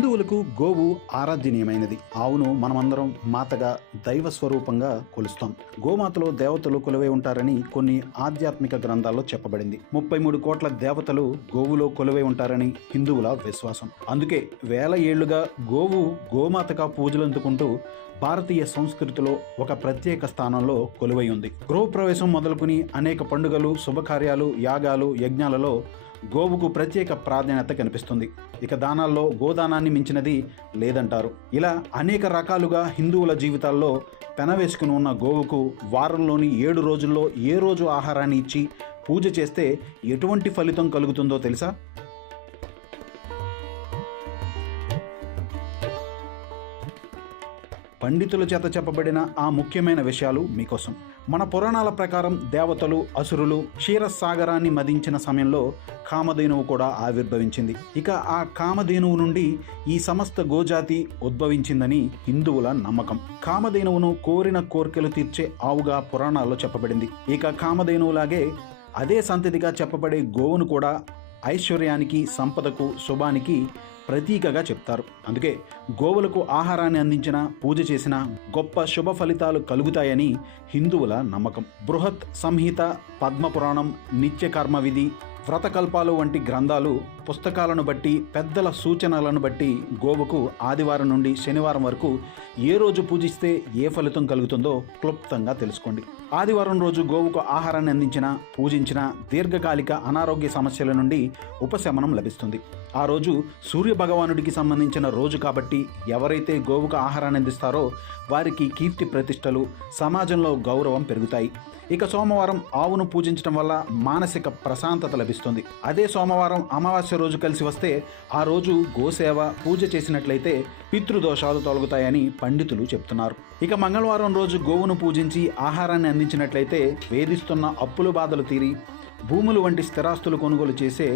హిందువులకు గోవు ఆరాధ్యనీయమైనది. ఆవును మనమందరం మాతగా, దైవ స్వరూపంగా కొలుస్తాం. గోమాతలో దేవతలు కొలువై ఉంటారని కొన్ని ఆధ్యాత్మిక గ్రంథాల్లో చెప్పబడింది. 33 కోట్ల దేవతలు గోవులో కొలువై ఉంటారని హిందువుల విశ్వాసం. అందుకే వేల ఏళ్లుగా గోవు గోమాతగా పూజలందుకుంటూ భారతీయ సంస్కృతిలో ఒక ప్రత్యేక స్థానంలో కొలువై ఉంది. గృహప్రవేశం మొదలుకుని అనేక పండుగలు, శుభకార్యాలు, యాగాలు, యజ్ఞాలలో గోవుకు ప్రత్యేక ప్రాధాన్యత కనిపిస్తుంది. ఇక దానాల్లో గోదానాన్ని మించినది లేదంటారు. ఇలా అనేక రకాలుగా హిందువుల జీవితాల్లో పెనవేసుకుని ఉన్న గోవుకు వారంలోని 7 రోజుల్లో ఏ రోజు ఆహారాన్ని ఇచ్చి పూజ చేస్తే ఎటువంటి ఫలితం కలుగుతుందో తెలుసా? పండితుల చేత చెప్పబడిన ఆ ముఖ్యమైన విషయాలు మీకోసం. మన పురాణాల ప్రకారం దేవతలు, అసురులు క్షీరసాగరాన్ని మదించిన సమయంలో కామధేనువు కూడా ఆవిర్భవించింది. ఇక ఆ కామధేనువు నుండి ఈ సమస్త గోజాతి ఉద్భవించిందని హిందువుల నమ్మకం. కామధేనువును కోరిన కోర్కెలు తీర్చే ఆవుగా పురాణాల్లో చెప్పబడింది. ఇక కామధేనువులాగే అదే సంతతిగా చెప్పబడే గోవును కూడా ఐశ్వర్యానికి, సంపదకు, శుభానికి ప్రతీకగా చెప్తారు. అందుకే గోవులకు ఆహారాన్ని అందించిన, పూజ చేసిన గొప్ప శుభ ఫలితాలు కలుగుతాయని హిందువుల నమ్మకం. బృహత్ సంహిత, పద్మపురాణం, నిత్యకర్మ విధి, వ్రతకల్పాలు వంటి గ్రంథాలు, పుస్తకాలను బట్టి, పెద్దల సూచనలను బట్టి గోవుకు ఆదివారం నుండి శనివారం వరకు ఏ రోజు పూజిస్తే ఏ ఫలితం కలుగుతుందో క్లుప్తంగా తెలుసుకోండి. ఆదివారం రోజు గోవుకు ఆహారాన్ని అందించిన, పూజించిన దీర్ఘకాలిక అనారోగ్య సమస్యల నుండి ఉపశమనం లభిస్తుంది. ఆ రోజు సూర్య భగవానుడికి సంబంధించిన రోజు కాబట్టి ఎవరైతే గోవుకు ఆహారాన్ని అందిస్తారో వారికి కీర్తి ప్రతిష్టలు, సమాజంలో గౌరవం పెరుగుతాయి. ఇక సోమవారం ఆవును పూజించడం వల్ల మానసిక ప్రశాంతత లభిస్తుంది. అదే సోమవారం అమావాస్య రోజు కలిసి వస్తే ఆ రోజు గోసేవ, పూజ చేసినట్లయితే పితృదోషాలు తొలగుతాయని పండితులు చెప్తున్నారు. ఇక మంగళవారం రోజు గోవును పూజించి ఆహారాన్ని అందించినట్లయితే వేధిస్తున్న అప్పుల బాధలు తీరి భూములు వంటి స్థిరాస్తులు కొనుగోలు చేసే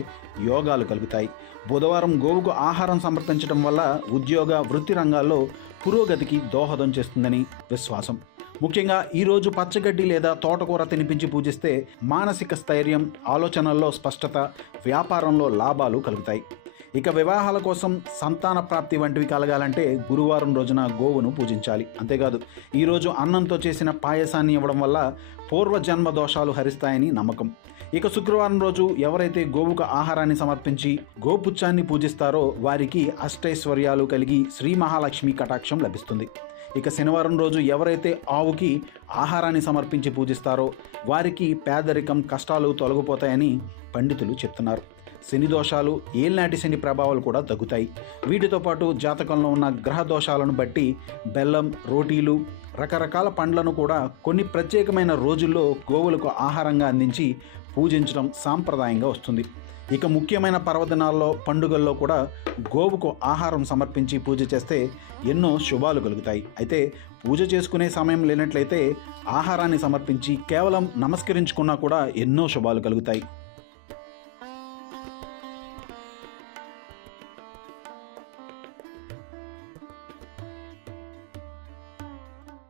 యోగాలు కలుగుతాయి. బుధవారం గోవుకు ఆహారం సమర్పించడం వల్ల ఉద్యోగ, వృత్తి రంగాల్లో పురోగతికి దోహదం చేస్తుందని విశ్వాసం. ముఖ్యంగా ఈరోజు పచ్చగడ్డి లేదా తోటకూర తినిపించి పూజిస్తే మానసిక స్థైర్యం, ఆలోచనల్లో స్పష్టత, వ్యాపారంలో లాభాలు కలుగుతాయి. ఇక వివాహాల కోసం సంతాన ప్రాప్తి వంటివి కలగాలంటే గురువారం రోజున గోవును పూజించాలి. అంతేకాదు ఈరోజు అన్నంతో చేసిన పాయసాన్ని ఇవ్వడం వల్ల పూర్వజన్మ దోషాలు హరిస్తాయని నమ్మకం. ఇక శుక్రవారం రోజు ఎవరైతే గోవుకు ఆహారాన్ని సమర్పించి గోపుచ్చాన్ని పూజిస్తారో వారికి అష్టైశ్వర్యాలు కలిగి శ్రీ మహాలక్ష్మి కటాక్షం లభిస్తుంది. ఇక శనివారం రోజు ఎవరైతే ఆవుకి ఆహారాన్ని సమర్పించి పూజిస్తారో వారికి పేదరికం, కష్టాలు తొలగిపోతాయని పండితులు చెప్తున్నారు. శని దోషాలు, ఏళ్నాటి శని ప్రభావాలు కూడా తగ్గుతాయి. వీటితో పాటు జాతకంలో ఉన్న గ్రహ దోషాలను బట్టి బెల్లం, రోటీలు, రకరకాల పండ్లను కూడా కొన్ని ప్రత్యేకమైన రోజుల్లో గోవులకు ఆహారంగా అందించి పూజించడం సాంప్రదాయంగా వస్తుంది. ఇక ముఖ్యమైన పర్వదినాల్లో, పండుగల్లో కూడా గోవుకు ఆహారం సమర్పించి పూజ చేస్తే ఎన్నో శుభాలు కలుగుతాయి. అయితే పూజ చేసుకునే సమయం లేనట్లయితే ఆహారాన్ని సమర్పించి కేవలం నమస్కరించుకున్నా కూడా ఎన్నో శుభాలు కలుగుతాయి.